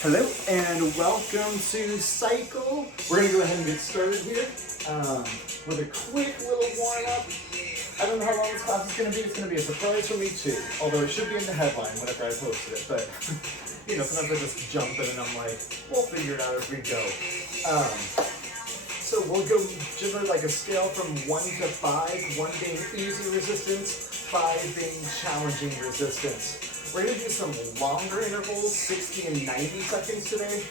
Hello and welcome to Cycle. We're gonna go ahead and get started here with a quick little warm up. I don't know how long this class is gonna be. It's gonna be a surprise for me too. Although it should be in the headline whenever I posted it. But sometimes I just jump in and I'm like, we'll figure it out as we go. So we'll go generally like a scale from 1 to 5, 1 being easy resistance, 5 being challenging resistance. We're going to do some longer intervals, 60 and 90 seconds today.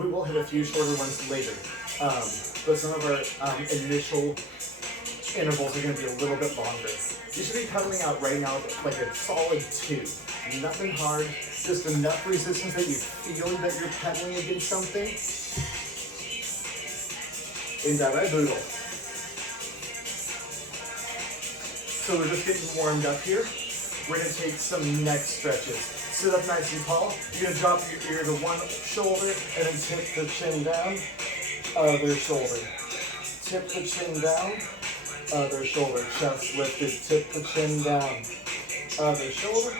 We will hit a few shorter ones later. But some of our initial intervals are going to be a little bit longer. You should be pedaling out right now like a solid 2. Nothing hard, just enough resistance that you feel that you're pedaling against something. In that right boodle. So we're just getting warmed up here. We're going to take some neck stretches. Sit up nice and tall. You're going to drop your ear to one shoulder and then tip the chin down, other shoulder. Tip the chin down, other shoulder. Chest lifted, tip the chin down, other shoulder.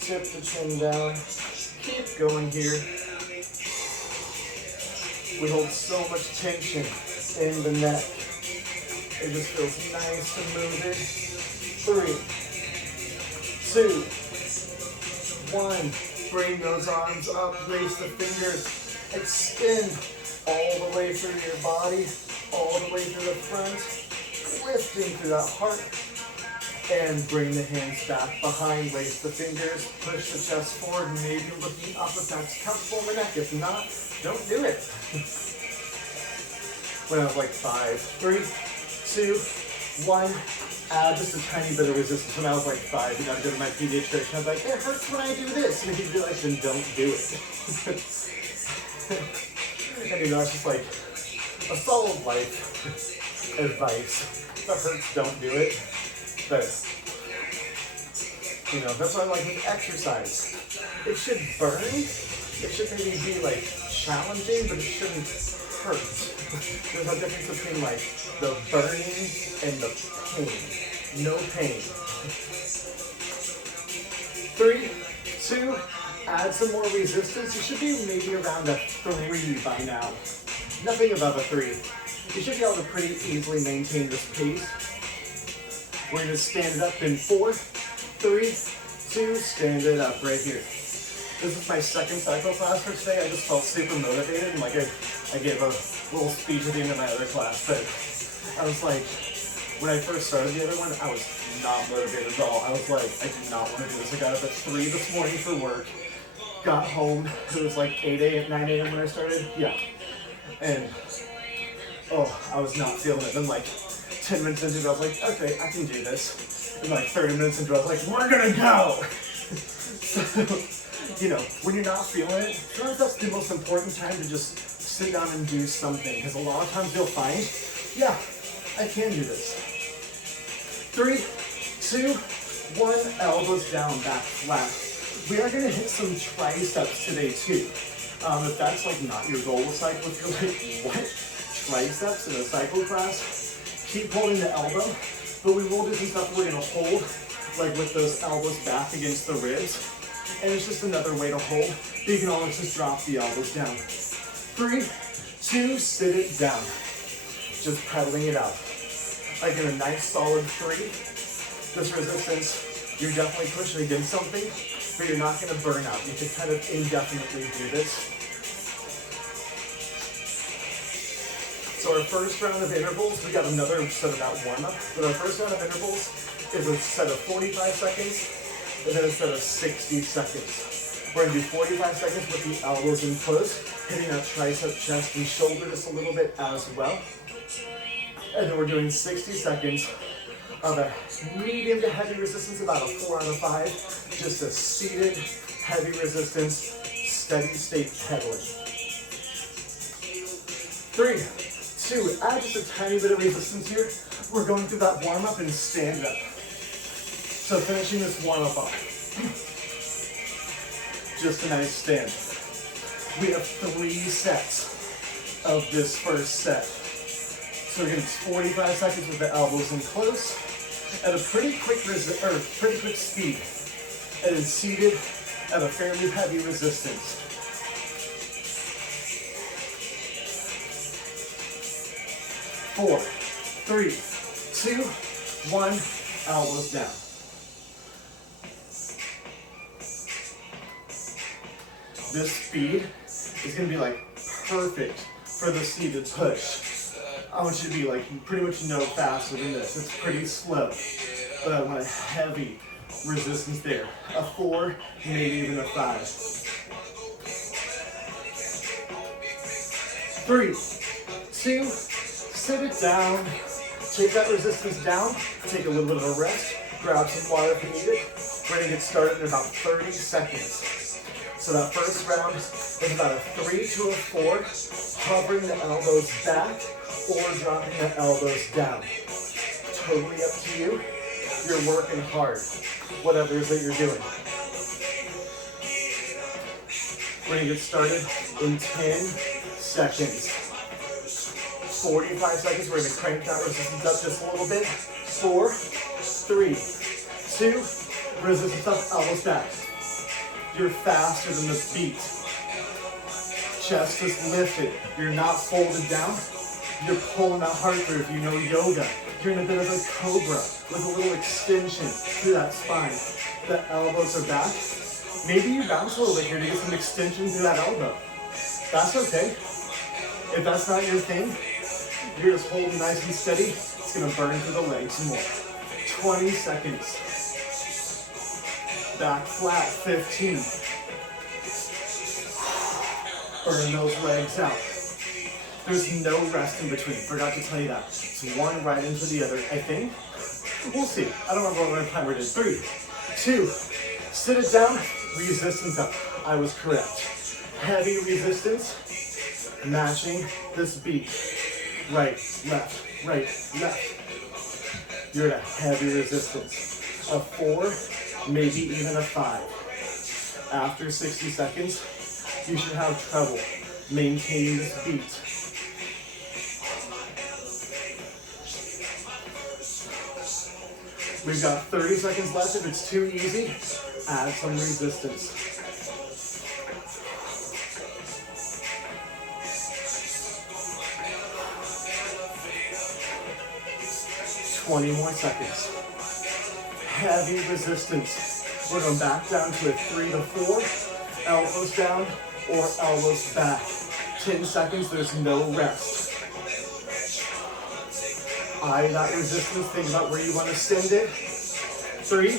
Tip the chin down. Keep going here. We hold so much tension in the neck. It just feels nice to move it. 3, 2, 1. Bring those arms up, raise the fingers, extend all the way through your body, all the way through the front, lifting through that heart, and bring the hands back behind, raise the fingers, push the chest forward, maybe looking up if that's comfortable in the neck. If not, don't do it. When I was like 5, 3, 2, 1. Add just a tiny bit of resistance. When I was like 5, I go to my pediatrician. I was like, it hurts when I do this. And he'd be like, then don't do it. And it's just like a solid life advice. If it hurts, don't do it. But, that's why I like exercise. It should burn. It should maybe be like challenging, but it shouldn't hurt. There's a difference between like the burning and the pain. No pain. 3, 2, add some more resistance. You should be maybe around a 3 by now. Nothing above a 3. You should be able to pretty easily maintain this pace. We're going to stand it up in 4, 3, 2, stand it up right here. This is my second cycle class for today. I just felt super motivated and like I gave a little speech at the end of my other class, but I was like, when I first started the other one, I was not motivated at all. I was like, I do not want to do this. I got up at 3 this morning for work, got home, it was like 9 a.m. when I started, yeah. And, I was not feeling it. Then like 10 minutes into it, I was like, okay, I can do this. And like 30 minutes into it, I was like, we're gonna go! So, when you're not feeling it, sometimes that's the most important time to just sit down and do something. Because a lot of times you'll find, yeah, I can do this. 3, 2, 1, elbows down, back flat. We are going to hit some triceps today too. If that's like not your goal with cycle, if you're like, what? Triceps in a cycle class? Keep holding the elbow, but we will do some stuff we're going to hold, like with those elbows back against the ribs. And it's just another way to hold. You can always just drop the elbows down. 3, 2, sit it down. Just pedaling it out. Like in a nice solid 3. This resistance, you're definitely pushing against something, but you're not going to burn out. You can kind of indefinitely do this. So our first round of intervals, we got another set of that warm-up, but our first round of intervals is a set of 45 seconds, and then a set of 60 seconds. We're going to do 45 seconds with the elbows in close, hitting that tricep, chest, and shoulder just a little bit as well. And then we're doing 60 seconds of a medium to heavy resistance, about a 4 out of 5. Just a seated, heavy resistance, steady state pedaling. 3, 2, add just a tiny bit of resistance here. We're going through that warm up and stand up. So finishing this warm up off. Just a nice stand. We have 3 sets of this first set. So we're getting 45 seconds with the elbows in close at a pretty quick speed. And then seated at a fairly heavy resistance. 4, 3, 2, 1, elbows down. This speed is going to be like perfect for the seated push. I want you to be like pretty much no faster than this. It's pretty slow, but I want a heavy resistance there. A 4, maybe even a 5. 3, 2, sit it down. Take that resistance down. Take a little bit of a rest. Grab some water if you need it. We're going to get started in about 30 seconds. So that first round is about a 3 to a 4, hovering the elbows back or dropping the elbows down. Totally up to you. You're working hard, whatever it is that you're doing. We're going to get started in 10 seconds. 45 seconds, we're going to crank that resistance up just a little bit. 4, 3, 2, resistance up, elbows back. You're faster than the beat. Chest is lifted. You're not folded down. You're pulling that heart through. If you know yoga, you're in a bit of a cobra with a little extension through that spine. The elbows are back. Maybe you bounce a little bit here to get some extension through that elbow. That's okay. If that's not your thing, you're just holding nice and steady. It's going to burn through the legs more. 20 seconds. Back flat, 15. Burn those legs out. There's no rest in between. Forgot to tell you that. It's one right into the other, I think. We'll see. I don't remember what time we did. 3, 2, sit it down, resistance up. I was correct. Heavy resistance, matching this beat. Right, left, right, left. You're at a heavy resistance. A 4, maybe even a 5. After 60 seconds, you should have trouble maintaining this beat. We've got 30 seconds left. If it's too easy, add some resistance. 20 more seconds. Heavy resistance. We're going back down to a 3 to 4. Elbows down or elbows back. 10 seconds, there's no rest. Eye that resistance, think about where you want to send it. 3,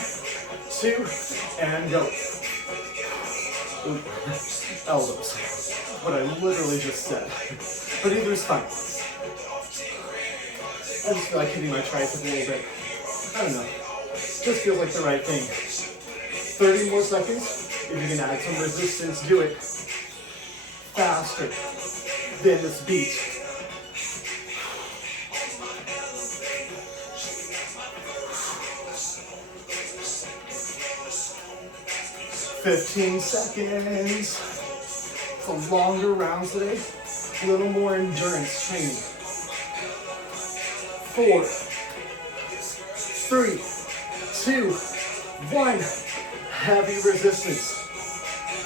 2, and go. Ooh. Elbows. What I literally just said. But either is fine. I just feel like hitting my tricep a little bit. I don't know. Just feels like the right thing. 30 more seconds. If you can add some resistance, do it faster than this beat. 15 seconds. It's a longer round today. A little more endurance training. 4, 3, 2, 1. Heavy resistance.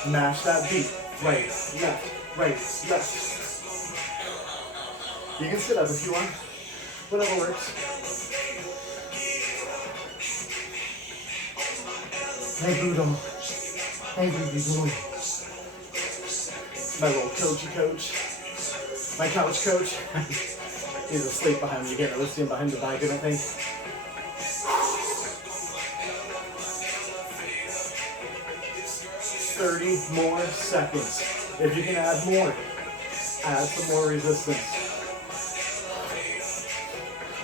Match that beat. Right, left, right, left. You can sit up if you want. Whatever works. Hey, Boodle. Hey, baby boy. My little coachy coach. My couch coach. He's asleep behind me again. Let's see him behind the bike, I think. 30 more seconds. If you can add more, add some more resistance.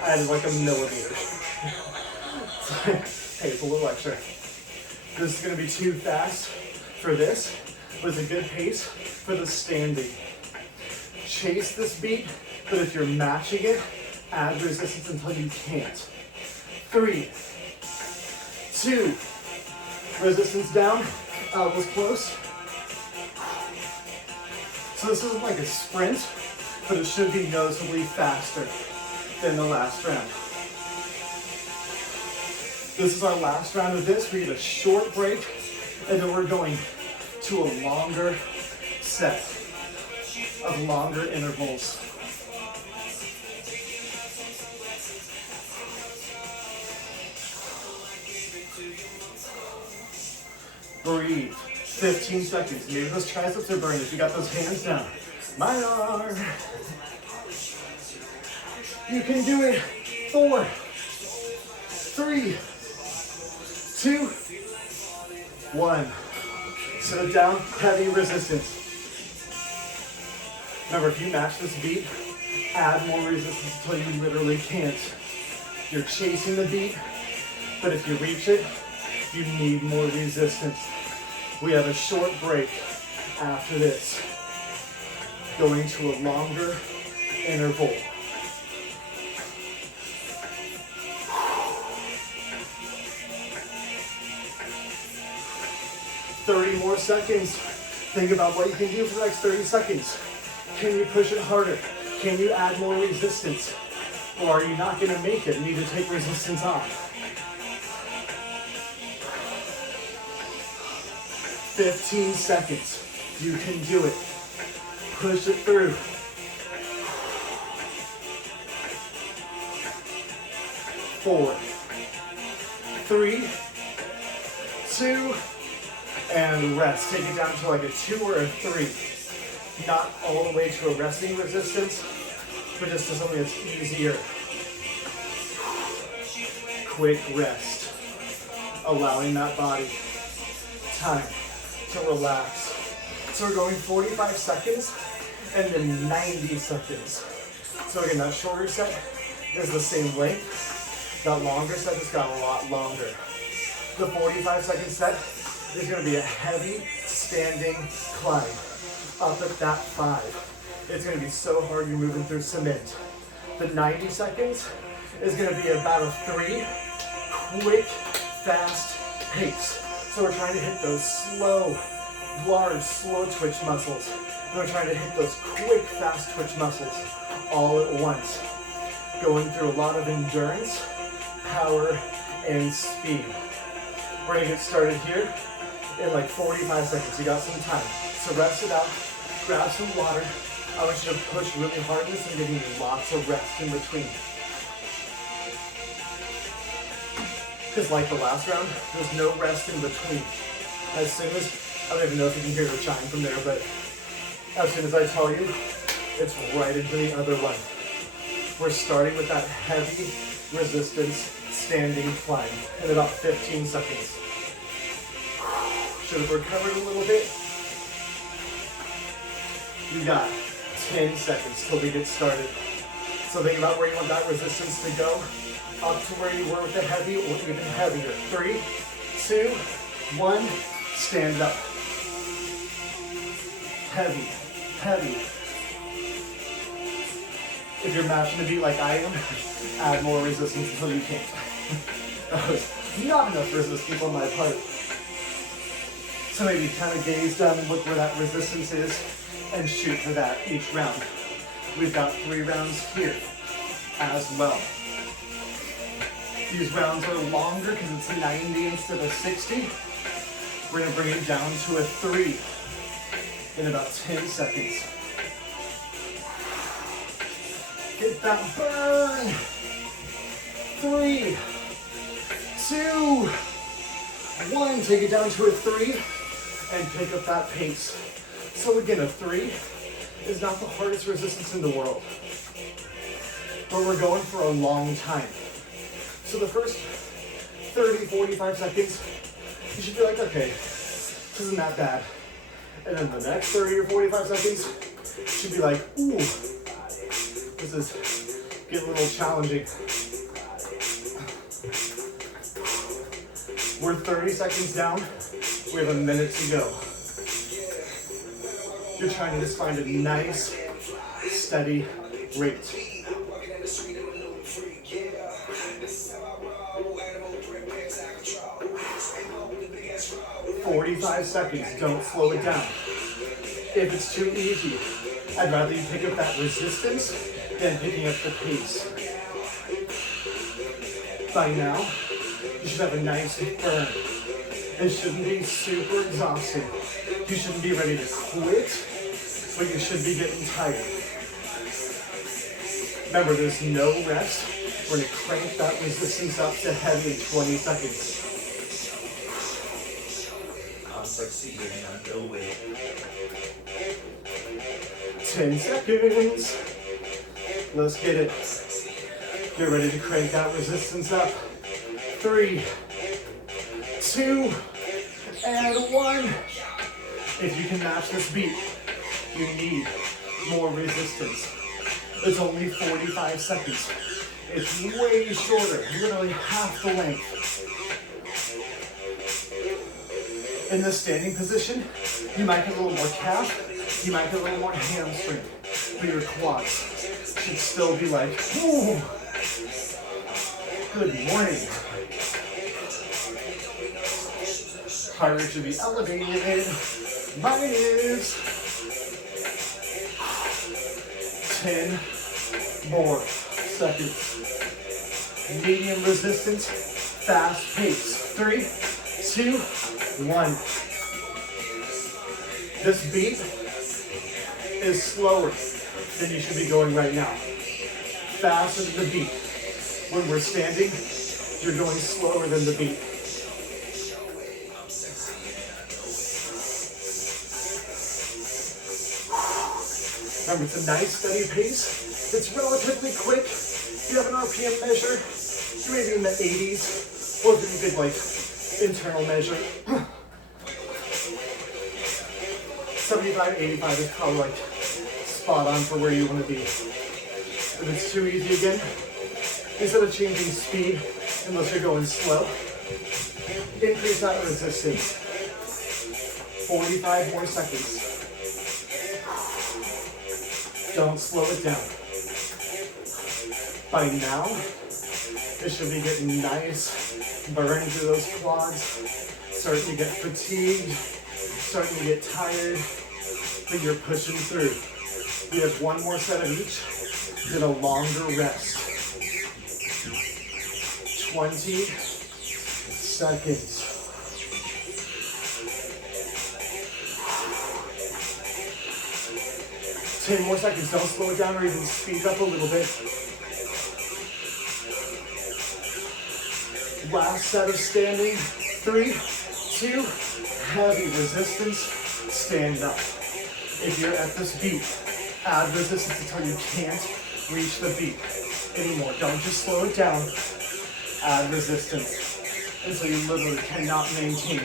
I added like a millimeter. Hey, it's a little extra. This is going to be too fast for this, but it's a good pace for the standing. Chase this beat, but if you're matching it, add resistance until you can't. 3, 2, resistance down, elbows close. So this isn't like a sprint, but it should be noticeably faster than the last round. This is our last round of this. We get a short break, and then we're going to a longer set of longer intervals. Breathe. 15 seconds. Maybe those triceps are burning if you got those hands down. My arm. You can do it. 4, 3, 2, 1. Sit it down, heavy resistance. Remember, if you match this beat, add more resistance until you literally can't. You're chasing the beat, but if you reach it, you need more resistance. We have a short break after this, going to a longer interval. "30 more seconds. Think about what you can do for the next 30 seconds. Can you push it harder? Can you add more resistance? Or are you not going to make it and need to take resistance off? 15 seconds. You can do it. Push it through. 4, 3, 2, and rest. Take it down to like a 2 or a 3. Not all the way to a resting resistance, but just to something that's easier. Quick rest. Allowing that body time to relax. So we're going 45 seconds and then 90 seconds. So again, that shorter set is the same length. That longer set has got a lot longer. The 45-second set is going to be a heavy standing climb up at that 5. It's going to be so hard you're moving through cement. The 90 seconds is going to be about a 3 quick, fast pace. So we're trying to hit those slow, large, slow twitch muscles. And we're trying to hit those quick, fast twitch muscles all at once. Going through a lot of endurance, power, and speed. We're going to get started here in like 45 seconds. You got some time. So rest it out, grab some water. I want you to push really hard in this and give me lots of rest in between. Because like the last round, there's no rest in between. As soon as, I don't even know if you can hear the chime from there, but as soon as I tell you, it's right into the other one. We're starting with that heavy resistance standing climb in about 15 seconds. Should have recovered a little bit. You got 10 seconds till we get started. So think about where you want that resistance to go, up to where you were with the heavy or even heavier. 3, 2, 1, stand up. Heavy, heavy. If you're matching the beat like I am, add more resistance until you can't. That was not enough resistance on my part. So maybe kind of gaze down and look where that resistance is and shoot for that each round. We've got 3 rounds here as well. These rounds are longer because it's 90 instead of 60. We're going to bring it down to a 3 in about 10 seconds. Get that burn. 3, 2, 1. Take it down to a 3 and pick up that pace. So again, a 3 is not the hardest resistance in the world, but we're going for a long time. So the first 30, 45 seconds, you should be like, okay, this isn't that bad. And then the next 30 or 45 seconds should be like, ooh, this is getting a little challenging. We're 30 seconds down. We have a minute to go. You're trying to just find a nice, steady rate. 45 seconds, don't slow it down. If it's too easy, I'd rather you pick up that resistance than picking up the pace. By now, you should have a nice burn. It shouldn't be super exhausting. You shouldn't be ready to quit, but you should be getting tired. Remember, there's no rest. We're going to crank that resistance up to heavy in 20 seconds. 10 seconds. Let's get it. Get ready to crank that resistance up. 3, 2, and 1. If you can match this beat, you need more resistance. It's only 45 seconds. It's way shorter, literally half the length. In the standing position, you might get a little more calf, you might get a little more hamstring, but your quads should still be like, whoo, good morning. Heart rate should be elevated. Mine is 10 more seconds. Medium resistance, fast pace. 3, 2, 1. This beat is slower than you should be going right now. Faster than the beat. When we're standing, you're going slower than the beat. Remember, it's a nice steady pace. It's relatively quick. If you have an RPM measure, you're maybe in the 80s, or if you did like internal measure. 75, 85 is probably like spot on for where you want to be. If it's too easy again, instead of changing speed, unless you're going slow, increase that resistance. 45 more seconds. Don't slow it down. By now, it should be getting nice, burning through those quads, starting to get fatigued, starting to get tired, but you're pushing through. We have one more set of each, then a longer rest. 20 seconds. Ten more seconds. Don't slow it down or even speed up a little bit. Last set of standing. 3, 2, heavy resistance. Stand up. If you're at this beat, add resistance until you can't reach the beat anymore. Don't just slow it down. Add resistance until you literally cannot maintain.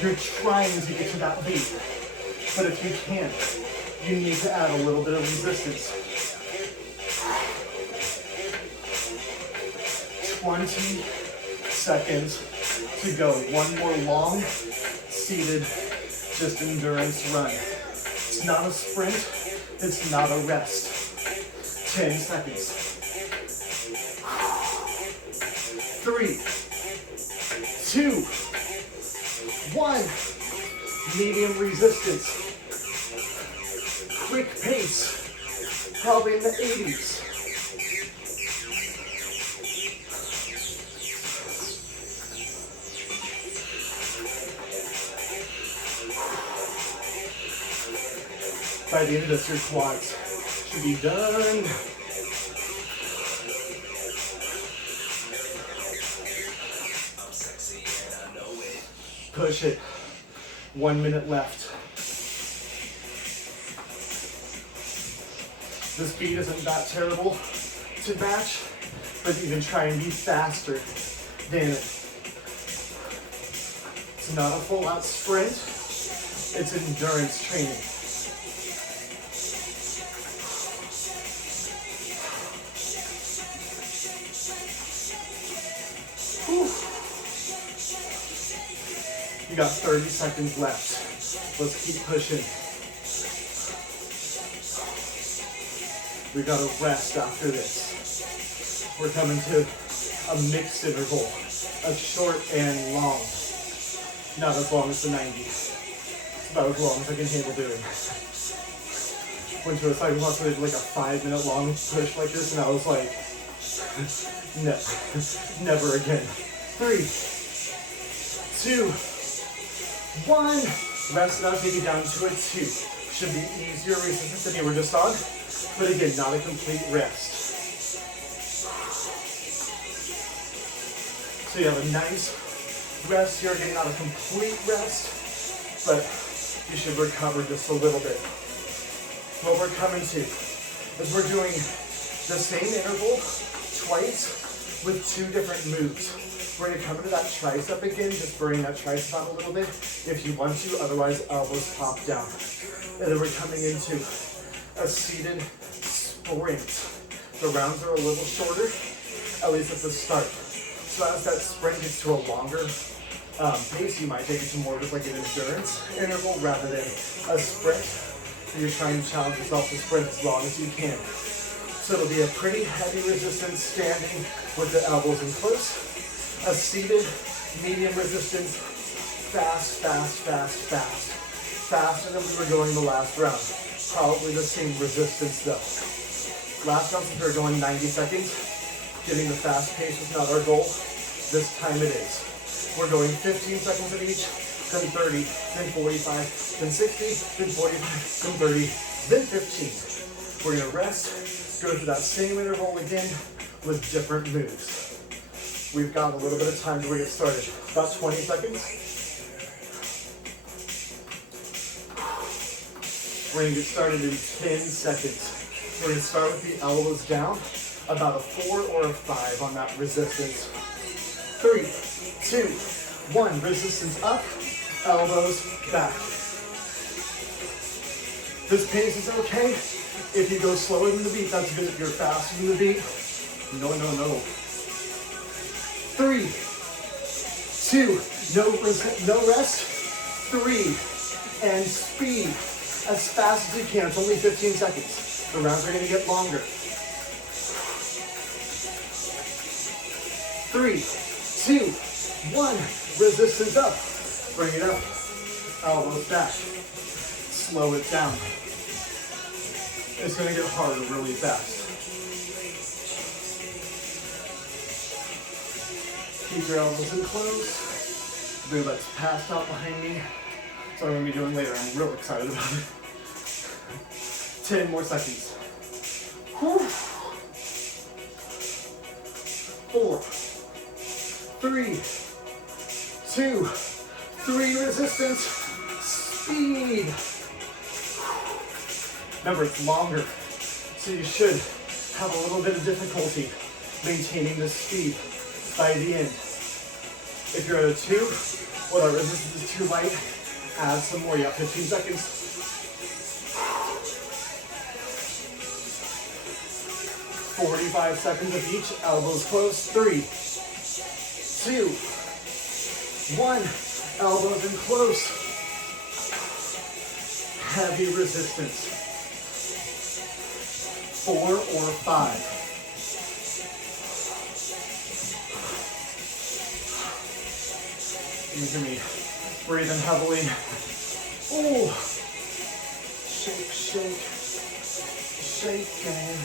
You're trying to get to that beat, but if you can't, you need to add a little bit of resistance. 20 seconds to go. One more long, seated, just endurance run. It's not a sprint, it's not a rest. 10 seconds. 3, 2, 1. Medium resistance. Quick pace, probably in the 80s. By the end of this, your quads should be done. Push it. 1 minute left. This beat isn't that terrible to match, but you can try and be faster than it. It's not a full-out sprint, it's endurance training. Whew. You got 30 seconds left. Let's keep pushing. We gotta rest after this. We're coming to a mixed interval of short and long. Not as long as the 90s. It's about as long as I can handle doing. Went to a cycle class where they did like a 5-minute long push like this, and I was like, no, never again. 3, 2, 1. Rest it out, take it down to a 2. Should be easier resistance than you were just on. But again, not a complete rest. So you have a nice rest here, again, not a complete rest. but you should recover just a little bit. What we're coming to is we're doing the same interval twice with 2 different moves. We're going to come into that tricep again, just bring that tricep out a little bit if you want to, otherwise elbows pop down. And then we're coming into a seated sprint. The rounds are a little shorter, at least at the start. So as that sprint gets to a longer pace, you might take it to more just like an endurance interval rather than a sprint. So you're trying to challenge yourself to sprint as long as you can. So it'll be a pretty heavy resistance standing with the elbows in close. A seated medium resistance, fast, fast, fast, fast. Faster than we were going the last round. Probably the same resistance though. Last round, since we were going 90 seconds, getting the fast pace was not our goal. This time it is. We're going 15 seconds of each, then 30, then 45, then 60, then 45, then 30, then 15. We're gonna rest, go through that same interval again with different moves. We've got a little bit of time to get started. About 20 seconds. We're going to get started in 10 seconds. We're going to start with the elbows down, about a 4 or a 5 on that resistance. 3, 2, 1. Resistance up, elbows back. This pace is okay. If you go slower than the beat, that's good. If you're faster than the beat, no, no, no. 3, 2, no rest, 3, and speed as fast as you can. It's only 15 seconds. The rounds are going to get longer. 3, 2, 1, resistance up. Bring it up, elbows back. Slow it down. It's going to get harder really fast. Keep your elbows in close. Move that's passed out behind me. That's what I'm going to be doing later. I'm real excited about it. 10 more seconds. 4, 3, 2, 3, resistance, speed. Remember, it's longer, so you should have a little bit of difficulty maintaining the speed by the end. If you're at a 2, or the resistance is too light, add some more. You have 15 seconds. 45 seconds of each, elbows close. 3, 2, 1, elbows in close. Heavy resistance. 4 or 5. You hear me breathing heavily. Oh, shake, shake, shake, and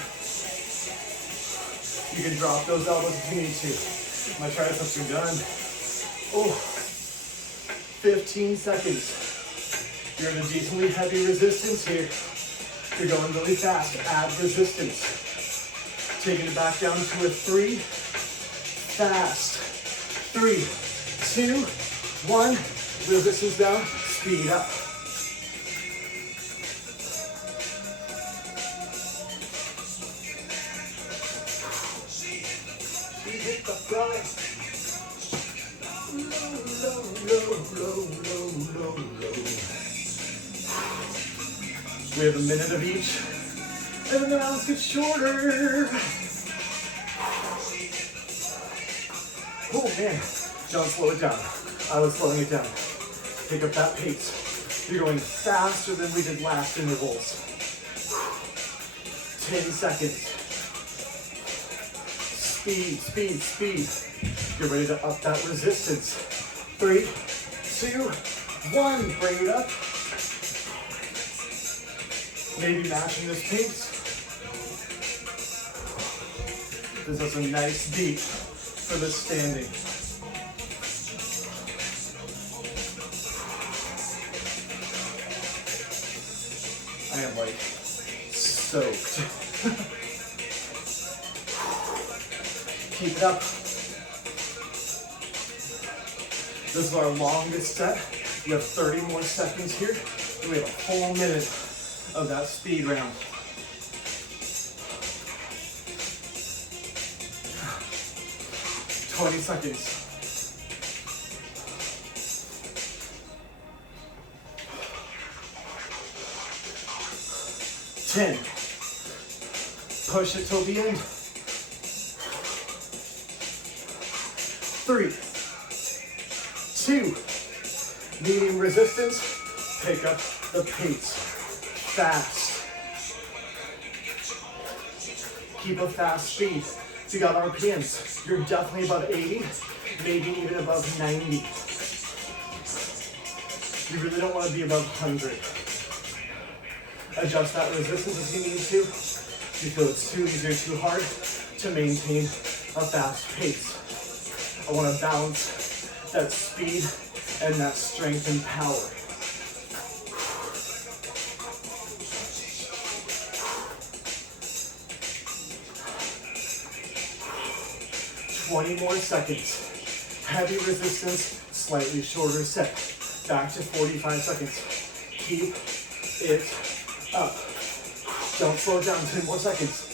you can drop those elbows if you need to. My triceps are done. Oh, 15 seconds. You're in a decently heavy resistance here. You're going really fast. Add resistance. Taking it back down to a 3. Fast. 3, 2, 1. Resistance down. Speed up. She hit the front. Low, low, low, low, low, low. We have a minute of each, and then the rounds get shorter. Oh man, don't slow it down. I was slowing it down. Pick up that pace. You're going faster than we did last intervals. 10 seconds. Speed, speed, speed. Get ready to up that resistance. 3, 2, 1. Bring it up. Maybe matching this pace. This is a nice beat for the standing. I am like soaked. Keep it up. This is our longest set You have 30 more seconds here. And we have a full minute of that speed round. Twenty seconds. 10. Push it till the end. 3, 2, medium resistance, pick up the pace, fast. Keep a fast speed. So you got RPMs, you're definitely above 80, maybe even above 90. You really don't want to be above 100. Adjust that resistance if you need to. If you feel it's too easy or too hard to maintain a fast pace. I want to balance that speed and that strength and power. Twenty more seconds. Heavy resistance, slightly shorter set. Back to 45 seconds. Keep it up. Don't slow it down. 10 more seconds.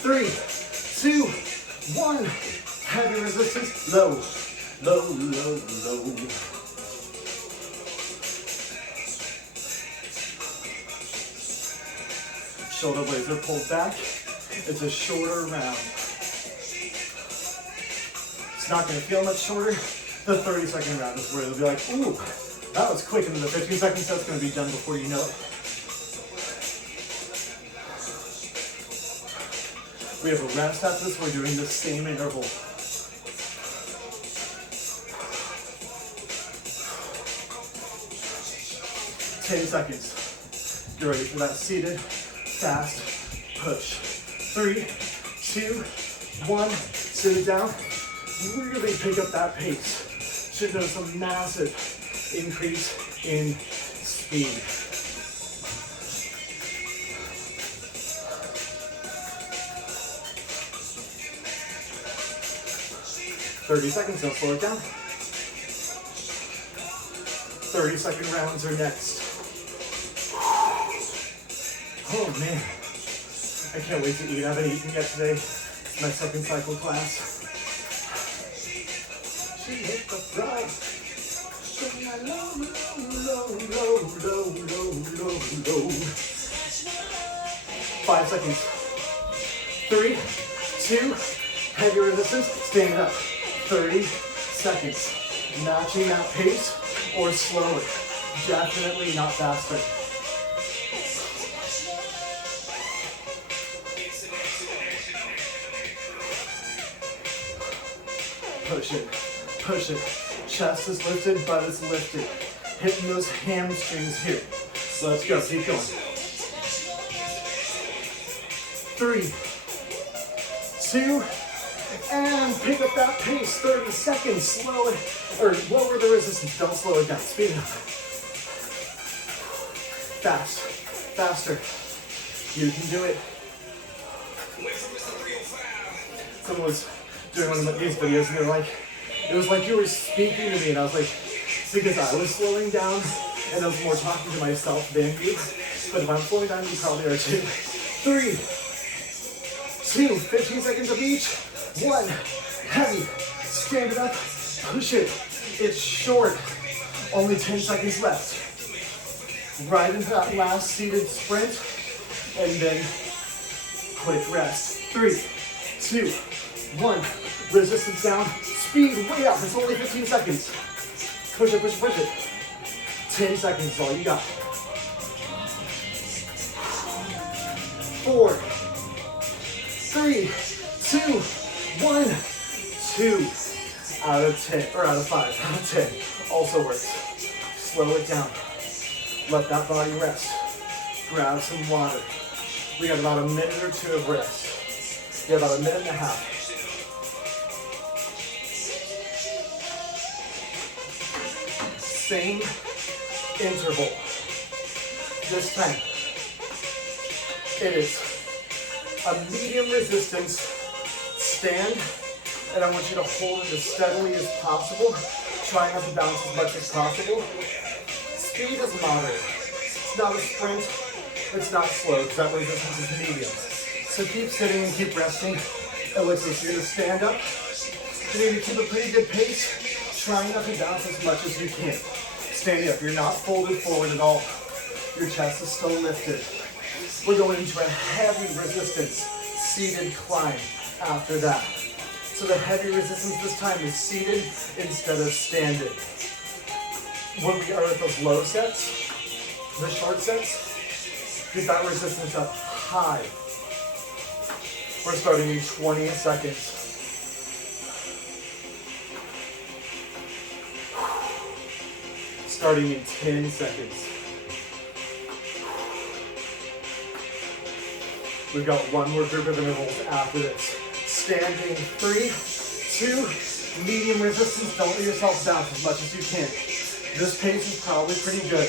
3, 2, 1. Heavy resistance. Low, low, low, low. Shoulder blades are pulled back. It's a shorter round. It's not going to feel much shorter. The 30-second round is where it'll be like, ooh, that was quick. And then the 15 seconds, that's going to be done before you know it. We have a rest after this. We're doing the same interval. Ten seconds. You're ready for that seated, fast push. 3, 2, 1. Sit it down. Really pick up that pace. Should notice a massive increase in speed. "30 seconds, don't slow it down. 30-second rounds are next. Oh man, I can't wait to eat. I haven't eaten yet today. It's my second cycle class. She hit the front. Low, low, low, low, low, low, low. 5 seconds. 3, 2, heavy resistance, stand up. 30 seconds. Matching that pace or slower. Definitely not faster. Push it, push it. Chest is lifted, butt is lifted. Hitting those hamstrings here. So let's go, keep going. 3, 2, and pick up that pace. 30 seconds, slow it, or lower the resistance, don't slow it down, speed it up. Fast, faster. You can do it. Someone was doing one of these videos and they're like, it was like you were speaking to me, and I was like, it's because I was slowing down and I was more talking to myself than you. But if I'm slowing down, you probably are too. 3, 2, 15 seconds of each. 1, heavy, stand it up, push it. It's short, only 10 seconds left. Right into that last seated sprint, and then quick rest. 3, 2, 1, resistance down, speed way up. It's only 15 seconds. Push it, push it, push it. 10 seconds is all you got. 4, 3, 2, 1, 2. Out of 10, or out of 5, out of 10. Also works. Slow it down. Let that body rest. Grab some water. We got about a minute or two of rest. We have about a minute and a half. Same interval. This time, it is a medium resistance stand And I want you to hold it as steadily as possible. Try not to bounce as much as possible. Speed is moderate. It's not a sprint. It's not slow, because that resistance is medium. So keep sitting and keep resting. It looks like you're going to stand up. You need to keep a pretty good pace. Try not to bounce as much as you can. Standing up. You're not folded forward at all. Your chest is still lifted. We're going into a heavy resistance seated climb after that. So the heavy resistance this time is seated instead of standing. When we are at those low sets, the short sets, get that resistance up high. We're starting in 20 seconds. Starting in 10 seconds. We've got one more group of intervals after this. Standing, 3, 2, medium resistance. Don't let yourself bounce as much as you can. This pace is probably pretty good.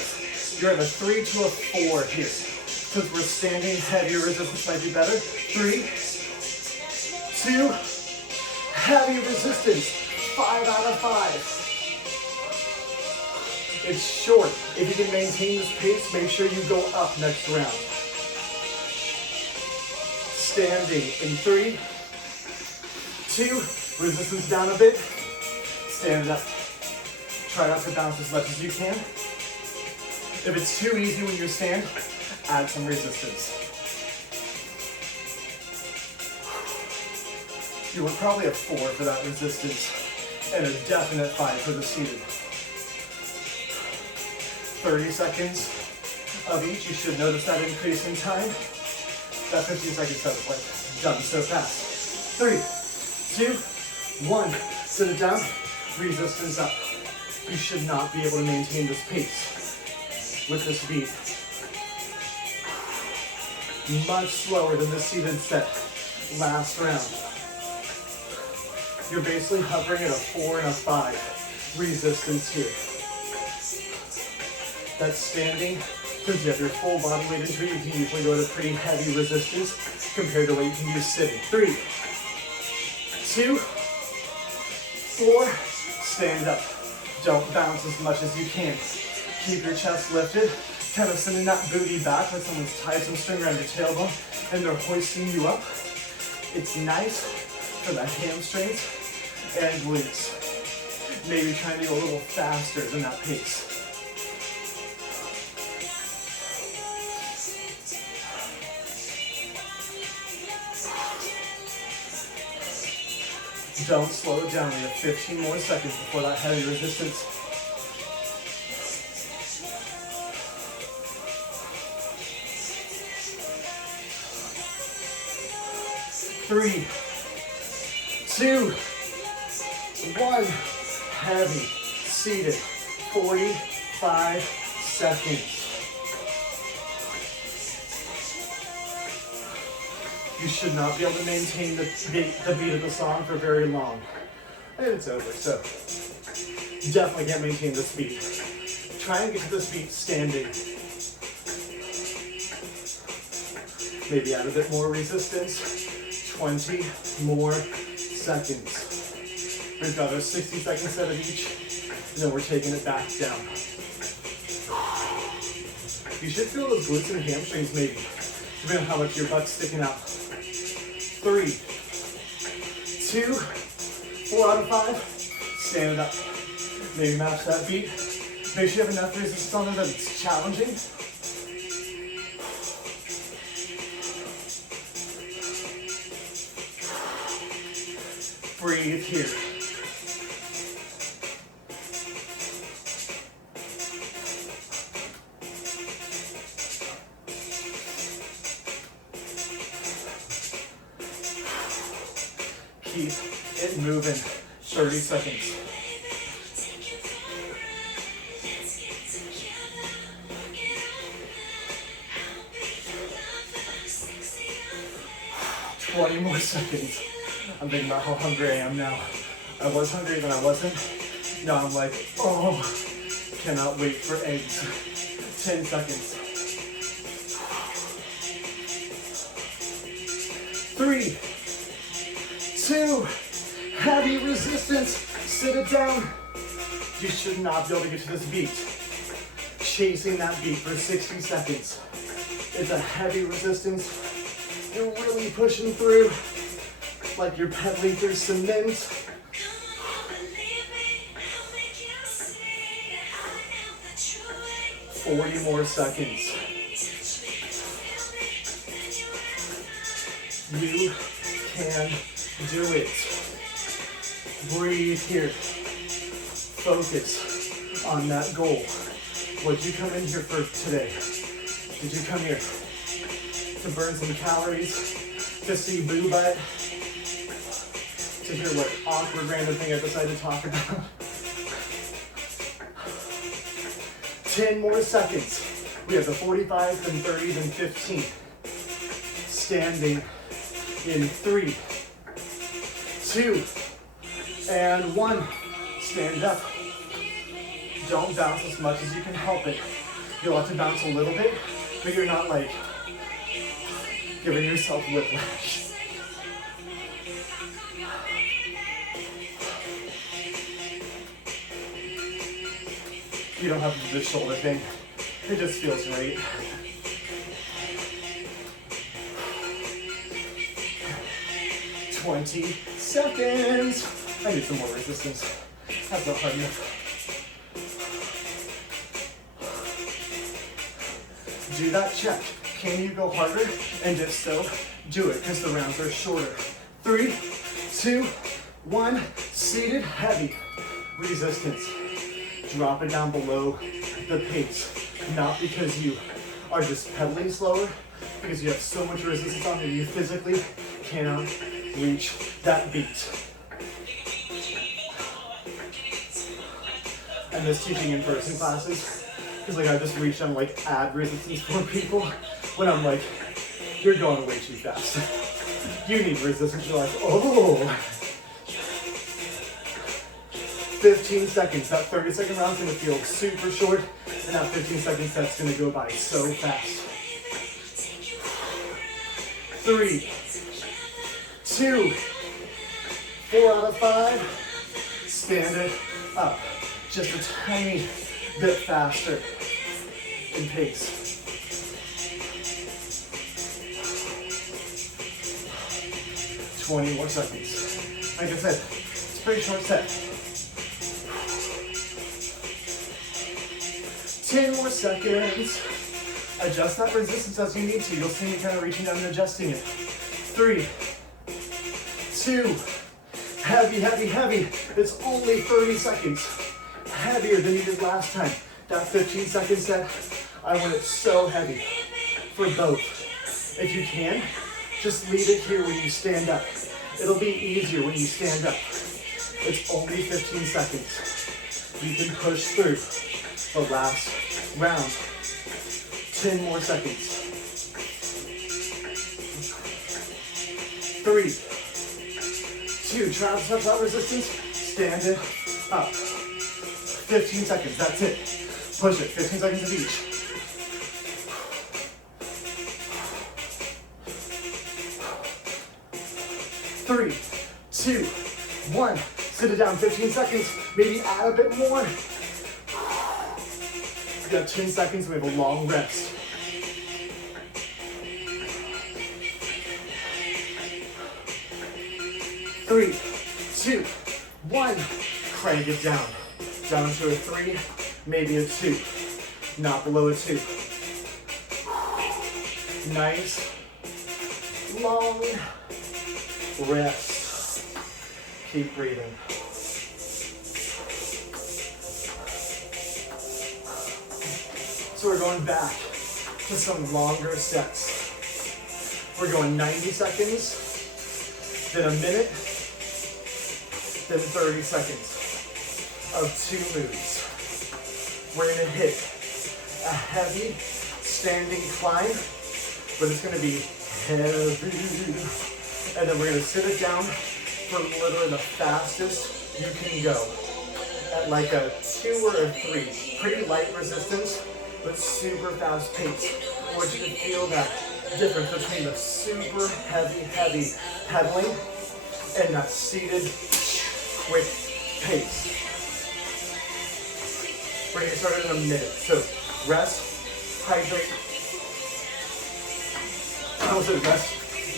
You're at a 3 to a 4 here. Since we're standing, heavier resistance might be better. 3, 2, heavy resistance. 5 out of 5. It's short. If you can maintain this pace, make sure you go up next round. Standing in 3, 2, resistance down a bit. Stand up. Try not to bounce as much as you can. If it's too easy when you stand, add some resistance. You were probably a 4 for that resistance, and a definite 5 for the seated. 30 seconds of each. You should notice that increase in time. That 15 seconds doesn't like done so fast. 3, 2, 1. Sit it down. Resistance up. You should not be able to maintain this pace with this beat. Much slower than the seated set last round. You're basically hovering at a 4 and a 5 resistance here. That's standing, because you have your full body weight into it, you can usually go to pretty heavy resistance compared to what you can use sitting. 3, 2, 4, stand up. Don't bounce as much as you can. Keep your chest lifted, kind of sending that booty back like someone's tied some string around your tailbone and they're hoisting you up. It's nice for the hamstrings and glutes. Maybe try to go a little faster than that pace. Don't slow it down. We have 15 more seconds before that heavy resistance. 3, 2, 1. Heavy, seated, 45 seconds. You should not be able to maintain the beat of the song for very long. And it's over, so definitely can't maintain this beat. Try and get to this beat standing. Maybe add a bit more resistance. 20 more seconds. We've got our 60-second set of each, and then we're taking it back down. You should feel those glutes and hamstrings maybe, depending on how much your butt's sticking out. 3, 2, 4 out of 5. Stand up. Maybe match that beat. Make sure you have enough resistance on it that it's challenging. Breathe here. Keep it moving. 30 seconds. More seconds. I'm thinking about how hungry I am now. I was hungry, then I wasn't. Now I'm like, oh, cannot wait for eggs. 10 seconds. 3, 2, Heavy resistance, sit it down. You should not be able to get to this beat. Chasing that beat for 60 seconds. It's a heavy resistance. You're really pushing through like you're pedaling through cement. 40 more seconds. You can do it. Breathe here. Focus on that goal. What did you come in here for today? Did you come here to burn some calories? To see boo butt? To hear what awkward random thing I decided to talk about? 10 more seconds. We have the 45, then 30, then 15. Standing in 3, 2, and 1. Stand up. Don't bounce as much as you can help it. You'll have to bounce a little bit, but you're not like giving yourself whiplash. You don't have to do the shoulder thing. It just feels great. "20 seconds. I need some more resistance. That's not hard enough. Do that check. Can you go harder? And if so, do it because the rounds are shorter. 3, 2, 1. Seated, heavy. Resistance. Drop it down below the pace. Not because you are just pedaling slower, because you have so much resistance on you, you physically cannot reach that beat. I miss teaching in-person classes, because like I just reach on like add resistance for people, when I'm like, you're going way too fast. You need resistance, you're like, oh. 15 seconds. That 30-second round's gonna feel super short, and that 15-second set's gonna go by so fast. 3, 2, 4 out of 5. Stand it up. Just a tiny bit faster in pace. 20 more seconds. Like I said, it's a pretty short set. 10 more seconds. Adjust that resistance as you need to. You'll see me kind of reaching down and adjusting it. 3, 2, heavy, heavy, heavy. It's only 30 seconds. Heavier than you did last time. That 15-second set, I want it so heavy for both. If you can, just leave it here when you stand up. It'll be easier when you stand up. It's only 15 seconds. You can push through the last round. 10 more seconds. 3, 2, try to touch that resistance. Stand it up. 15 seconds, that's it. Push it, 15 seconds of each. 3, 2, 1. Sit it down, 15 seconds. Maybe add a bit more. We got 10 seconds, we have a long rest. Three, 2, 1. Crank it down. Down to a 3, maybe a 2. Not below a 2. Nice, long rest. Keep breathing. So we're going back to some longer sets. We're going 90 seconds, then a minute, then 30 seconds of 2 moves. We're gonna hit a heavy standing climb, but it's gonna be heavy. And then we're gonna sit it down for literally the fastest you can go. At like a 2 or a 3. Pretty light resistance, but super fast pace. I want you to feel that difference between the super heavy pedaling and that seated quick pace. We're gonna get started in a minute. So rest, hydrate. I almost said rest,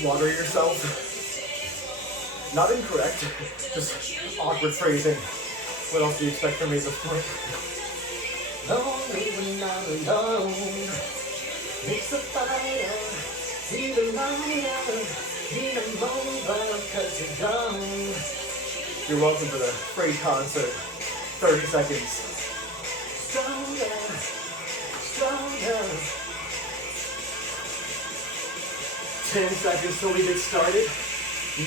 water yourself. Not incorrect, just awkward phrasing. What else do you expect from me at this point? Lonely when I'm alone, makes the fire even lighter, need a moment cause you're gone. You're welcome to the free concert, 30 seconds. Stronger, stronger. 10 seconds till we get started.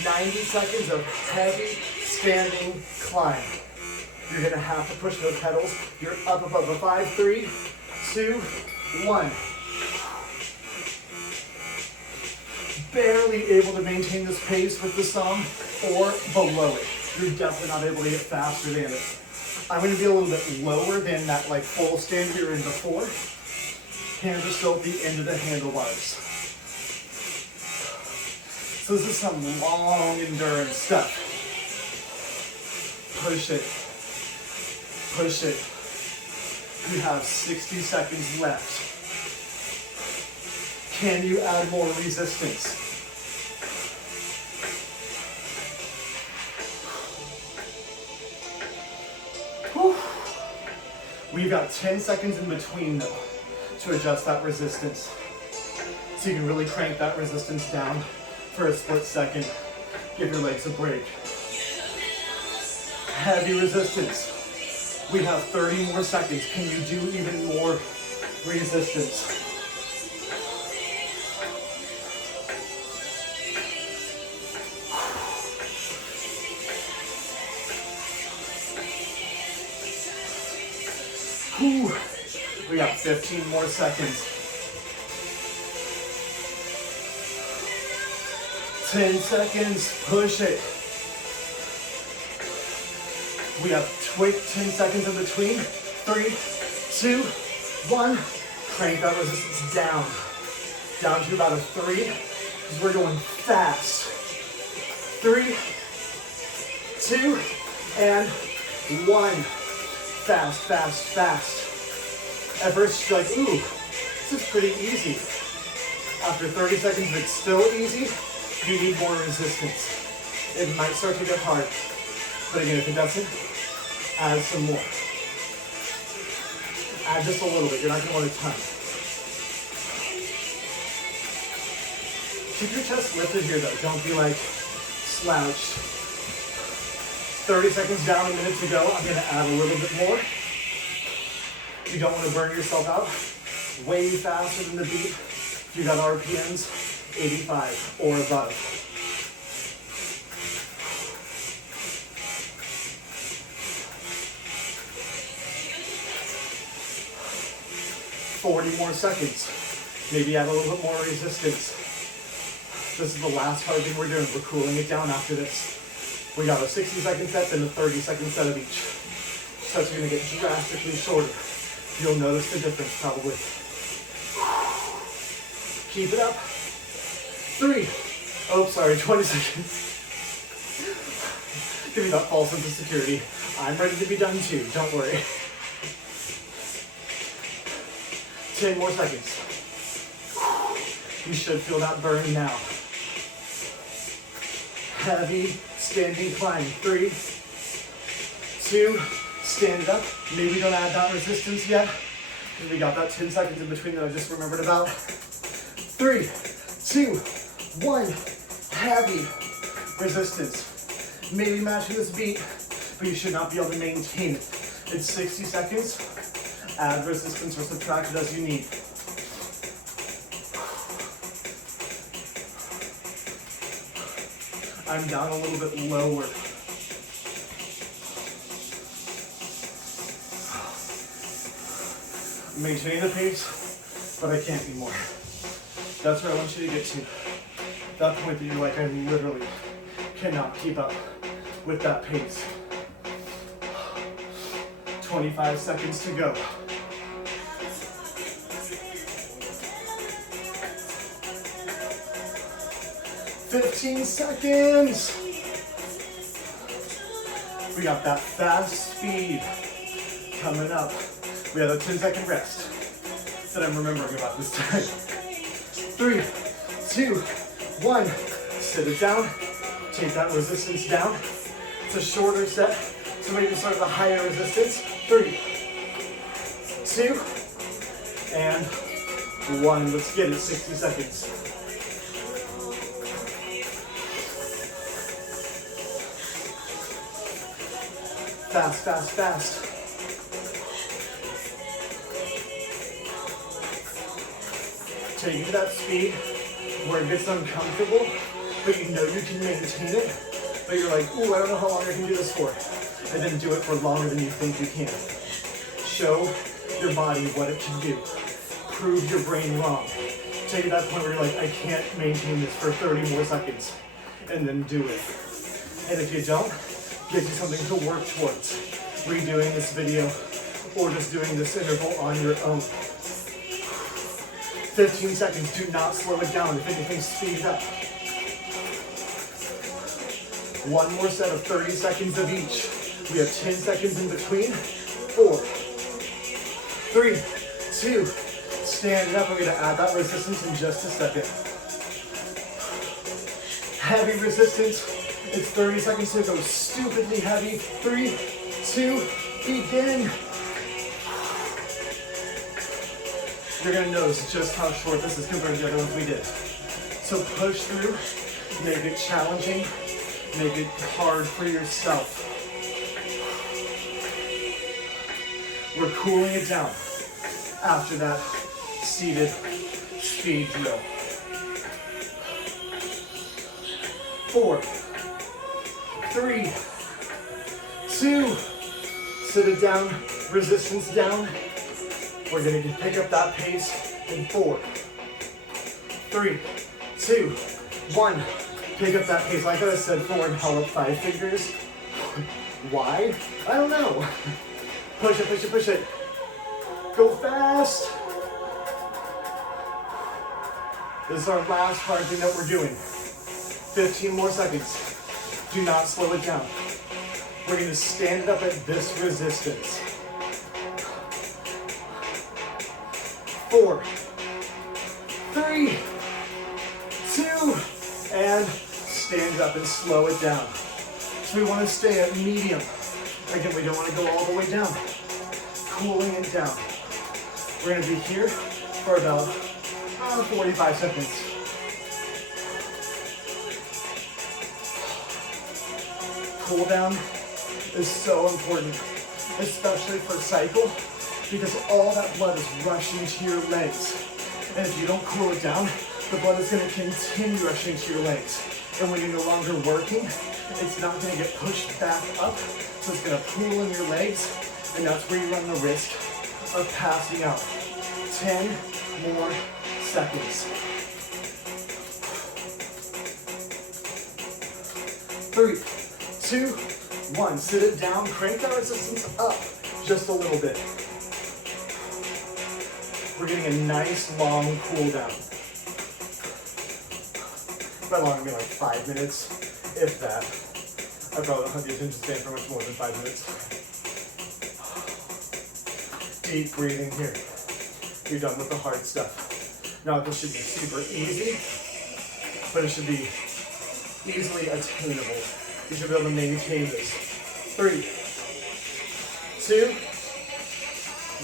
90 seconds of heavy standing climb. You're gonna have to push those pedals. You're up above a 5, 3, 2, 1. Barely able to maintain this pace with the song or below it. You're definitely not able to get faster than it. I'm gonna be a little bit lower than that like full stand we were in before. Hands are still at the end of the handlebars. So this is some long endurance stuff. Push it. Push it. You have 60 seconds left. Can you add more resistance? Whew. We've got 10 seconds in between though to adjust that resistance. So you can really crank that resistance down for a split second. Give your legs a break. Heavy resistance. We have 30 more seconds. Can you do even more resistance? Whew. We got 15 more seconds. 10 seconds, push it. We have quick 10 seconds in between. 3, 2, 1. Crank that resistance down. Down to about a 3, because we're going fast. 3, 2, and 1. Fast, fast, fast. At first you're like, ooh, this is pretty easy. After 30 seconds, if it's still easy, you need more resistance. It might start to get hard, but again, if it doesn't, add some more. Add just a little bit, you're not gonna want a ton. Keep your chest lifted here though, don't be like slouched. 30 seconds down, a minute to go, I'm gonna add a little bit more. You don't wanna burn yourself out. Way faster than the beat. If you got RPMs, 85 or above. 40 more seconds. Maybe add a little bit more resistance. This is the last hard thing we're doing. We're cooling it down after this. We got a 60-second set, then a 30-second set of each. Sets are gonna get drastically shorter. You'll notice the difference probably. Keep it up. 3, 20 seconds. Give me that false sense of security. I'm ready to be done too, don't worry. 10 more seconds. You should feel that burn now. Heavy standing climb. 3, 2, stand it up. Maybe don't add that resistance yet, because we got that 10 seconds in between that I just remembered about. 3, 2, 1. Heavy resistance. Maybe matching this beat, but you should not be able to maintain it. It's 60 seconds. Add resistance or subtract it as you need. I'm down a little bit lower. Maintain the pace, but I can't be more. That's where I want you to get to. That point that you're like, I literally cannot keep up with that pace. 25 seconds to go. 15 seconds. We got that fast speed coming up. We have a 10-second rest that I'm remembering about this time. 3, 2, 1. Sit it down. Take that resistance down. It's a shorter set, so maybe start with a higher resistance. 3, 2, and 1. Let's get it. 60 seconds. Fast, fast, fast. Take it to that speed where it gets uncomfortable, but you know you can maintain it, but you're like, ooh, I don't know how long I can do this for. And then do it for longer than you think you can. Show your body what it can do. Prove your brain wrong. Take it to that point where you're like, I can't maintain this for 30 more seconds. And then do it. And if you don't, gives you something to work towards. Redoing this video or just doing this interval on your own. 15 seconds, do not slow it down. If anything, speed it up. One more set of 30 seconds of each. We have 10 seconds in between. 4, 3, 2, stand it up. We're gonna add that resistance in just a second. Heavy resistance. It's 30 seconds to go stupidly heavy. 3, 2, begin. You're gonna notice just how short this is compared to the other ones we did. So push through, make it challenging, make it hard for yourself. We're cooling it down after that seated speed drill. 4, 3, 2, sit it down, resistance down. We're gonna pick up that pace in 4, 3, 2, 1. Pick up that pace. Like I said, 4 and held up 5 fingers. Why? I don't know. Push it, push it, push it. Go fast. This is our last hard thing that we're doing. 15 more seconds. Do not slow it down. We're gonna stand it up at this resistance. 4, 3, 2, and stand it up and slow it down. So we want to stay at medium. Again, we don't want to go all the way down. Cooling it down. We're going to be here for about 45 seconds. Cool down is so important, especially for cycle, because all that blood is rushing to your legs. And if you don't cool it down, the blood is going to continue rushing to your legs. And when you're no longer working, it's not going to get pushed back up, so it's going to pool in your legs, and that's where you run the risk of passing out. 10 more seconds. 3, 2, 1. Sit it down, crank that resistance up just a little bit. We're getting a nice long cool down. By long, I mean like 5 minutes, if that. I probably don't have the attention span for much more than 5 minutes. Deep breathing here. You're done with the hard stuff. Now this should be super easy, but it should be easily attainable. You should be able to maintain this. 3, 2,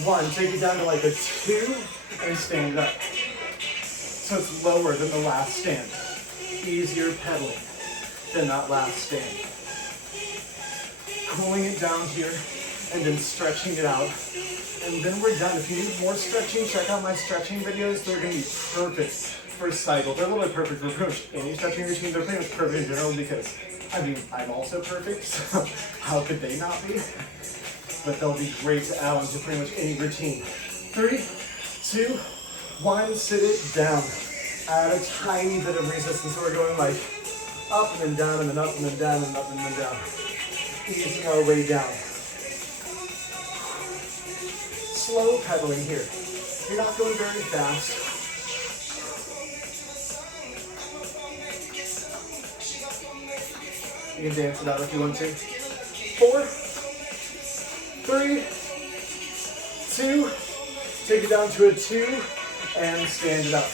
1. Take it down to like a 2 and stand up. So it's lower than the last stand. Easier pedaling than that last stand. Cooling it down here and then stretching it out. And then we're done. If you need more stretching, check out my stretching videos. They're going to be perfect for cycle. They're literally perfect for pretty much any stretching routine. They're pretty much perfect in general because, I mean, I'm also perfect, so how could they not be? But they'll be great to add on to pretty much any routine. 3, 2, 1, sit it down. Add a tiny bit of resistance. So we're going like up and then down and then up and then down and up and then down. Easing our way down. Slow pedaling here. You're not going very fast. You can dance it out if you want to. 4, 3, 2, take it down to a 2, and stand it up.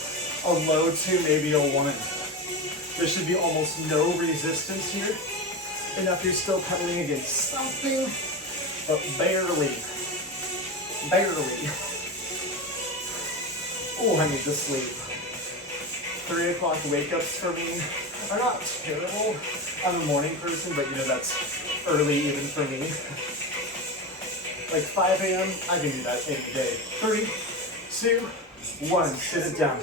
A low 2, maybe a 1. There should be almost no resistance here. Enough you're still pedaling against something, but barely. Barely. Oh, I need to sleep. 3 o'clock wake-ups for me are not terrible. I'm a morning person, but you know, that's early even for me. Like 5 a.m., I can do that any day. 3, 2, 1, sit it down.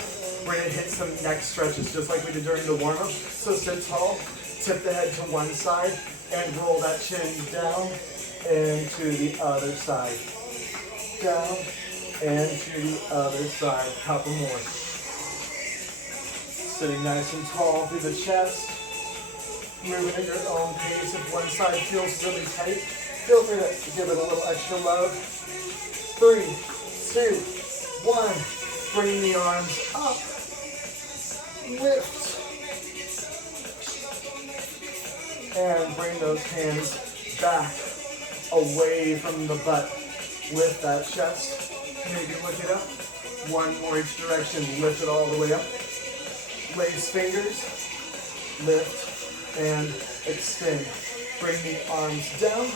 We're gonna hit some neck stretches just like we did during the warm-up. So sit tall, tip the head to one side, and roll that chin down and to the other side. Down and to the other side. Couple more. Sitting nice and tall through the chest. Moving at your own pace. If one side feels really tight, feel free to give it a little extra love. 3, 2, 1. Bring the arms up. Lift. And bring those hands back away from the butt. Lift that chest. Maybe look it up. One more each direction. Lift it all the way up. Lace fingers. Lift and extend. Bring the arms down.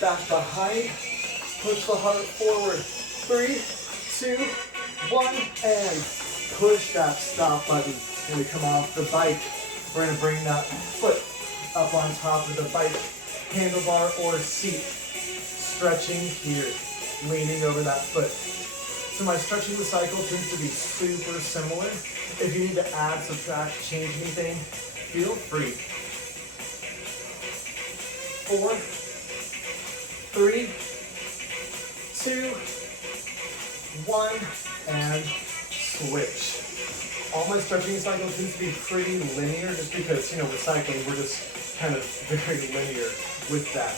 Back behind. Push the heart forward. 3, 2, 1, and push that stop button. When we come off the bike, we're going to bring that foot up on top of the bike, handlebar or seat. Stretching here, leaning over that foot. So my stretching the cycle tends to be super similar. If you need to add, subtract, change anything, feel free. 4, 3, 2, 1, and switch. All my stretching cycle tends to be pretty linear just because, you know, with cycling, we're just kind of very linear with that.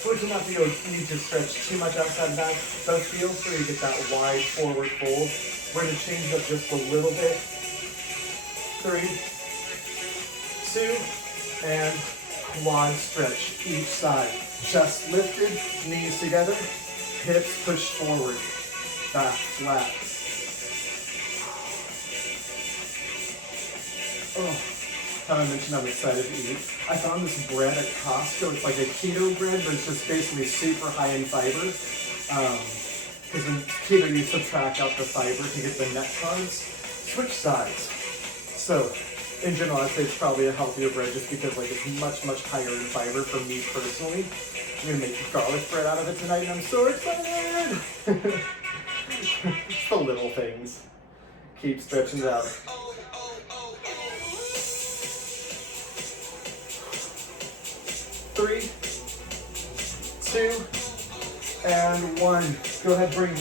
Switching up, you don't need to stretch too much outside that, so feel free to get that wide forward fold. We're going to change it up just a little bit. 3, 2, and quad stretch each side. Chest lifted, knees together, hips push forward, back flat. Oh, I mentioned I'm excited to eat. I found this bread at Costco. It's like a keto bread, but it's just basically super high in fiber. Because in keto you subtract out the fiber to get the net carbs. Switch sides. So, in general, I'd say it's probably a healthier bread just because like it's much, much higher in fiber for me personally. I'm gonna make garlic bread out of it tonight, and I'm so excited! It's the little things. Keep stretching it out. 3, 2, and 1. Go ahead, bring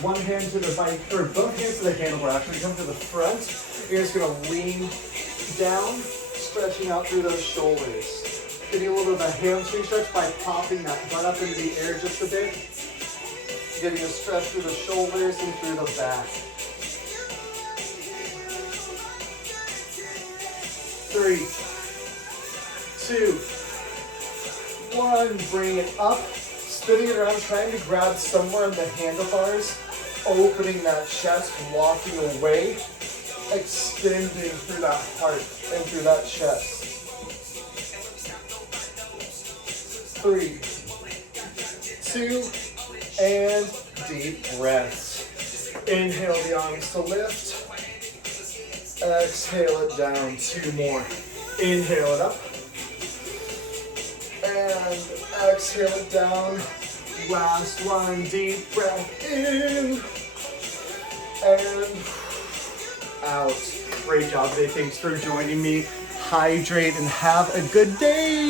one hand to the bike, or both hands to the handlebar. Actually, come to the front. You're just gonna lean down, stretching out through those shoulders. Getting a little bit of a hamstring stretch by popping that butt up into the air just a bit. Getting a stretch through the shoulders and through the back. 3, 2, 1. Bring it up. Spinning it around, trying to grab somewhere in the handlebars. Opening that chest, walking away. Extending through that heart and through that chest. 3, 2, and deep breaths. Inhale the arms to lift. Exhale it down. 2 more. Inhale it up. And exhale it down. Last one. Deep breath in. And out. Great job today. Thanks for joining me. Hydrate and have a good day.